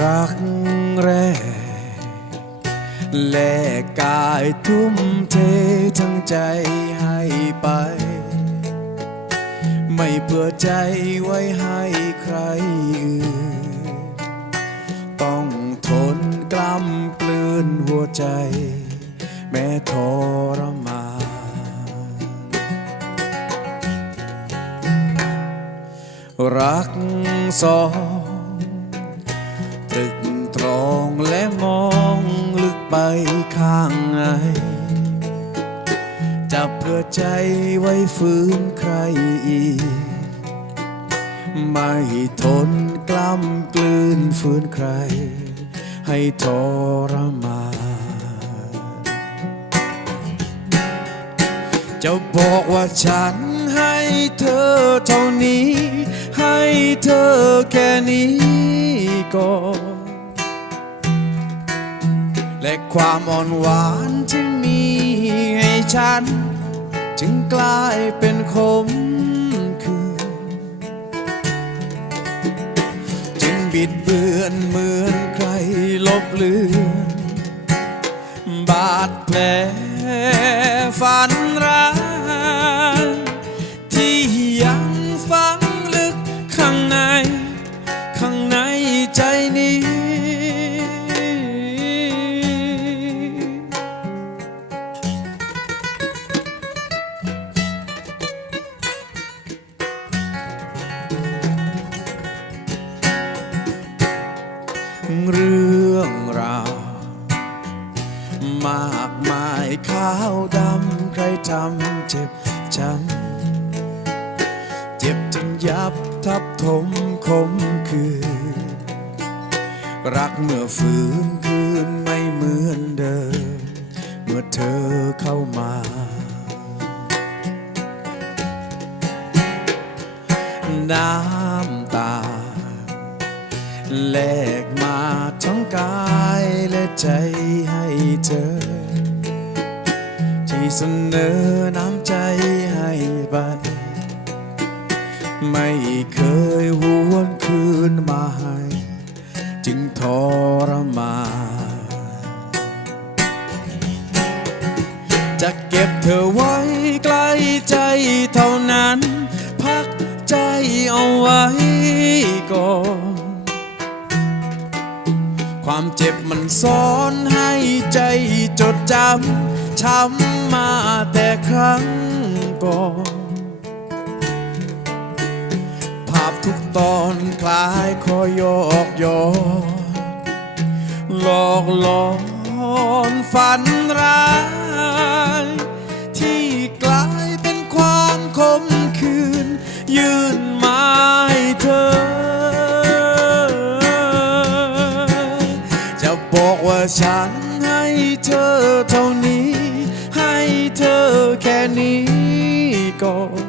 รักแรกแลกกายทุ่มเททั้งใจให้ไป ไม่เพื่อใจไว้ให้ใครอื่น ต้องทนกล้ำกลืนหัวใจ แม้ทรมานรักสอง ข้างในจะเพื่อใจไว้ฟื้นใครอีก ไม่ทนกล้ำกลืนฝืนใคร ให้ทรมานจะบอกว่าฉันให้เธอเท่านี้ ให้เธอแค่นี้ก่อน และความอ่อนหวานที่มีให้ฉัน จึงกลายเป็นคมคืนจึงบิดเบือนเหมือนใครลบเลือนบาดแผลฝันร้าย เรื่องราว มากมายขาวดำใครทำเจ็บช้ำเจ็บจนยับทับถมคมคืน รักเมื่อฟื้นคืนไม่เหมือนเดิม เมื่อเธอเข้ามาน้ำตา แลกมาทั้งกายและใจให้เธอ ที่เสนอน้ำใจให้บันไม่เคยหวนคืนมาให้จึงทรมานจะเก็บเธอไว้ใกล้ใจเท่านั้น พักใจเอาไว้ก่อน ความเจ็บมันซ้อนให้ใจจดจำช้ำมาแต่ครั้งก่อนภาพทุกตอนคล้ายคอยอกยอหลอกหลอนฝันร้าย บอกว่าฉันให้เธอเท่านี้ ให้เธอแค่นี้ก่อน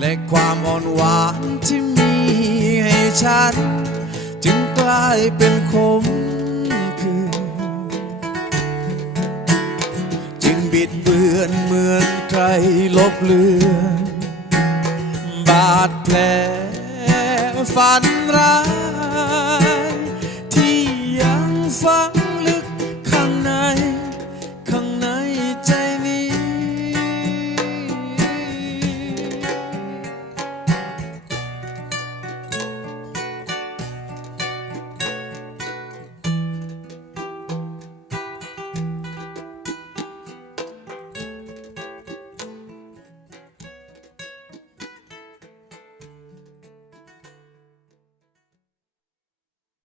และความอ่อนหวานที่มีให้ฉัน จึงกลายเป็นคมคืนจึงบิดเบือนเหมือนใครลบเลือน บาดแผลฝันร้าย